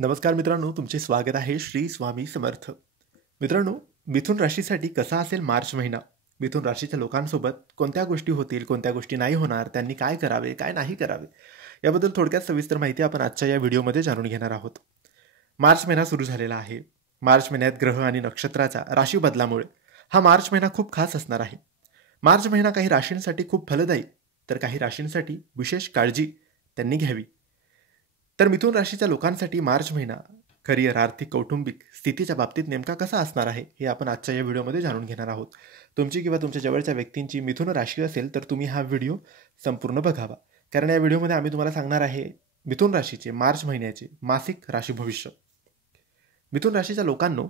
नमस्कार मित्रांनो, तुमचे स्वागत आहे श्री स्वामी समर्थ. मित्रांनो, मिथुन राशीसाठी कसा असेल मार्च महिना? मिथुन राशीच्या लोकांसोबत कोणत्या गोष्टी होतील, कोणत्या गोष्टी नाही होणार, त्यांनी काय करावे, काय नाही करावे, याबद्दल थोडक्यात सविस्तर माहिती आपण आजच्या या व्हिडिओमध्ये जाणून घेणार आहोत. मार्च महिना सुरू झालेला आहे. मार्च महिन्यात ग्रह आणि नक्षत्राच्या राशी बदलामुळे हा मार्च महिना खूप खास असणार आहे. मार्च महिना काही राशींसाठी खूप फलदायी, तर काही राशींसाठी विशेष काळजी त्यांनी घ्यावी. तर मिथुन राशीच्या लोकांसाठी मार्च महिना करिअर, आर्थिक, कौटुंबिक स्थितीच्या बाबतीत नेमका कसा असणार आहे हे आपण आजच्या या व्हिडिओमध्ये जाणून घेणार आहोत. तुमची किंवा तुमच्या जवळच्या व्यक्तींची मिथुन राशी असेल तर तुम्ही हा व्हिडिओ संपूर्ण बघावा, कारण या व्हिडिओमध्ये आम्ही तुम्हाला सांगणार आहे मिथुन राशीचे मार्च महिन्याचे मासिक राशी भविष्य. मिथुन राशीच्या लोकांनो,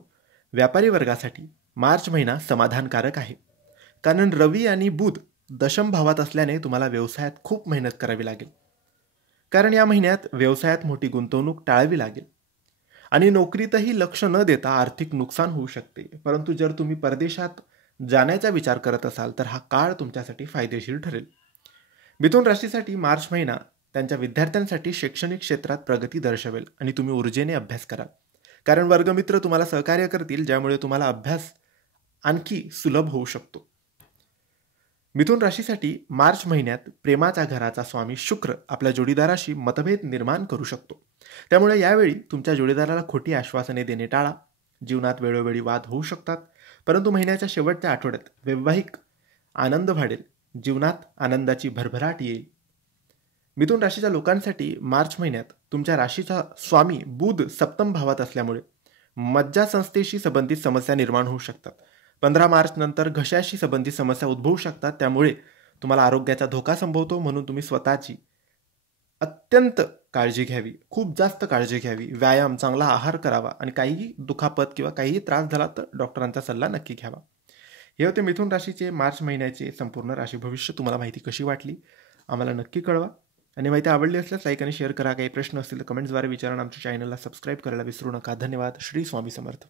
व्यापारी वर्गासाठी मार्च महिना समाधानकारक आहे, कारण रवी आणि बुध दशम भावात असल्याने तुम्हाला व्यवसायात खूप मेहनत करावी लागेल. कारण या महिन्यात व्यवसायात मोठी गुंतवणूक टाळावी लागेल आणि नोकरीतही लक्ष न देता आर्थिक नुकसान होऊ शकते. परंतु जर तुम्ही परदेशात जाण्याचा विचार करत असाल तर हा काळ तुमच्यासाठी फायदेशीर ठरेल. मिथुन राशीसाठी मार्च महिना त्यांच्या विद्यार्थ्यांसाठी शैक्षणिक क्षेत्रात प्रगती दर्शवेल आणि तुम्ही ऊर्जेने अभ्यास करा, कारण वर्गमित्र तुम्हाला सहकार्य करतील, ज्यामुळे तुम्हाला अभ्यास आणखी सुलभ होऊ शकतो. मिथुन राशीसाठी मार्च महिन्यात प्रेमाच्या घराचा स्वामी शुक्र आपल्या जोडीदाराशी मतभेद निर्माण करू शकतो. त्यामुळे यावेळी तुमच्या जोडीदाराला खोटी आश्वासने देणे टाळा. जीवनात वेळोवेळी वाद होऊ शकतात, परंतु महिन्याच्या शेवटच्या आठवड्यात वैवाहिक आनंद वाढेल, जीवनात आनंदाची भरभराट येईल. मिथुन राशीच्या लोकांसाठी मार्च महिन्यात तुमच्या राशीचा स्वामी बुध सप्तम भावात असल्यामुळे मज्जासंस्थेशी संबंधित समस्या निर्माण होऊ शकतात. 15 मार्च नंतर घशाशी संबंधित समस्या उद्भवू शकतात, त्यामुळे तुम्हाला आरोग्याचा धोका संभवतो. म्हणून तुम्ही स्वतःची अत्यंत काळजी घ्यावी, खूप जास्त काळजी घ्यावी. व्यायाम, चांगला आहार करावा आणि काहीही दुखापत किंवा काहीही त्रास झाला तर डॉक्टरांचा सल्ला नक्की घ्यावा. हे होते मिथुन राशीचे मार्च महिन्याचे संपूर्ण राशी भविष्य. तुम्हाला माहिती कशी वाटली आम्हाला नक्की कळवा, आणि माहिती आवडली असल्यास लाईक आणि शेअर करा. काही प्रश्न असतील तर कमेंट्सद्वारे विचारा. आमच्या चॅनलला सबस्क्राईब करायला विसरू नका. धन्यवाद. श्री स्वामी समर्थ.